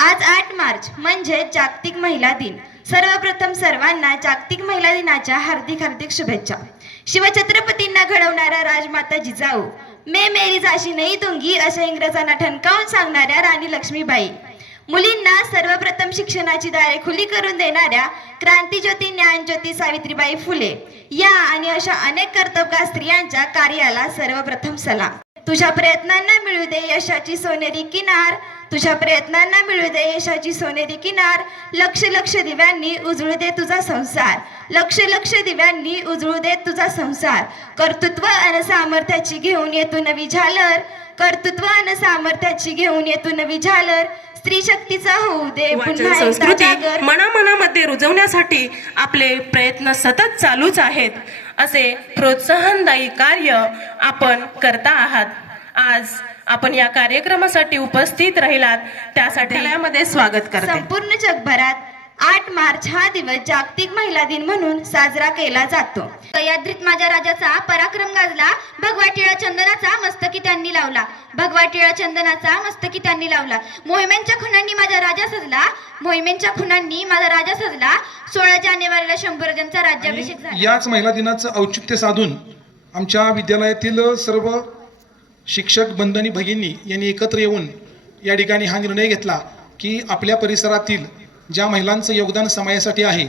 आज 8 मार्च म्हणजे जागतिक महिला दिन। सर्वप्रथम सर्वांना जागतिक महिला दिनाच्या हार्दिक हार्दिक शुभेच्छा। शिवछत्रपतींना घडवणाऱ्या राजमाता जिजाऊ, मैं मेरी झाशी नहीं दूंगी अशा इंग्रजांना ठणकावून सांगणाऱ्या राणी लक्ष्मीबाई, मुलींना सर्वप्रथम शिक्षणाची दारे खुली करून देणाऱ्या क्रांतिज्योती ज्ञानज्योती सावित्रीबाई फुले या आणि अशा अनेक कर्तबगार स्त्रियांच्या कार्याला सर्वप्रथम सलाम। तुझ्या प्रयत्नांना मिळू दे यशाची सोनेरी किनार, तुझ्या प्रयत्नांना मिळू दे यशाची सोनेरी किनार, लक्ष लक्ष दिव्यांनी उजळू दे तुझा संसार, लक्ष लक्ष दिव्यांनी उजळू दे तुझा संसार। कर्तृत्व अन सामर्थ्याची घेऊन येतो नवी झालर, कर्तृत्व अन सामर्थ्याची घेऊन येतो नवी झालर, स्त्री शक्तीचा होऊ दे पुन्हा संस्कृती मनामनामध्ये रुजवण्यासाठी आपले प्रयत्न सतत चालूच आहेत असे प्रोत्साहनदायी कार्य आपण करता आहात। आज आपण या कार्यक्रमासाठी उपस्थित राहिलात त्यासाठी स्वागत करते। संपूर्ण जगभरात 8 मार्च हा दिवस जागतिक महिला दिन म्हणून साजरा केला जातो। सह्याद्रीत माझ्या राजाचा पराक्रम गाजला, भगवा टिळा चंदनाचा मस्तकी त्यांनी लावला, भगवा टिळा चंदनाचा मस्तकी त्यांनी लावला। मोहिमेंच्या खुणांनी माझा राजा सजला, मोहिमेंच्या खुणांनी माझा राजा सजला। 16 जानेवारीला शंभूराजांचा राज्याभिषेक झाला। याच महिला दिनाचं औचित्य साधून आमच्या विद्यालयातील सर्व शिक्षक बंधनी भगिनी यांनी एकत्र येऊन या ठिकाणी हा निर्णय घेतला की आपल्या परिसरातील ज्या महिलांचं योगदान समाजासाठी आहे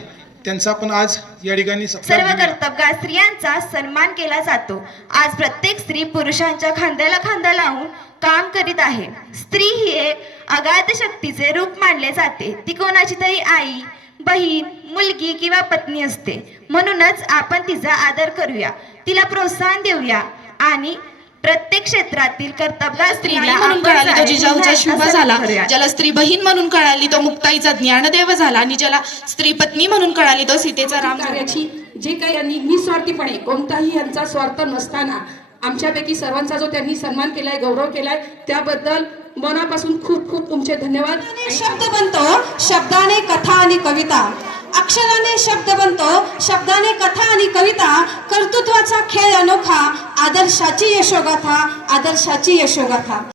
त्यांचा पण आज या ठिकाणी सर्व कर्तबगार स्त्रियांचा सन्मान केला जातो। आज प्रत्येक स्त्री पुरुषांच्या खांद्याला खांदा लावून काम करीत आहे। स्त्री ही एक अगाध शक्तीचे रूप मानले जाते। ती कोणाची तरी आई, बहीण, मुलगी किंवा पत्नी असते। म्हणूनच आपण तिचा आदर करूया, तिला प्रोत्साहन देऊया आणि प्रत्येक क्षेत्रातील कर्तबगार स्त्रीला म्हणून कळाली तो जिजाऊचा शुभ झाला, ज्याला स्त्री बहीण म्हणून कळाली तो मुक्ताईचा ज्ञानदेव झाला आणि ज्याला स्त्री पत्नी म्हणून कळाली तो सीतेचा राम झाला। जे काही यांनी निस्वार्थीपणे कोणताही यांचा स्वार्थ नसताना आमच्यापैकी सर्वांचा जो त्यांनी सन्मान केलाय, गौरव केलाय, त्याबद्दल मनापासून खूप खूप तुमचे धन्यवाद। शब्द बनतो शब्दाने कथा आणि कविता, अक्षराने शब्द बनतो शब्दाने कथा आणि कविता, कर्तृत्वाचा खेळ अनोखा, आदर्शाची यशोगाथा, आदर्शाची यशोगाथा।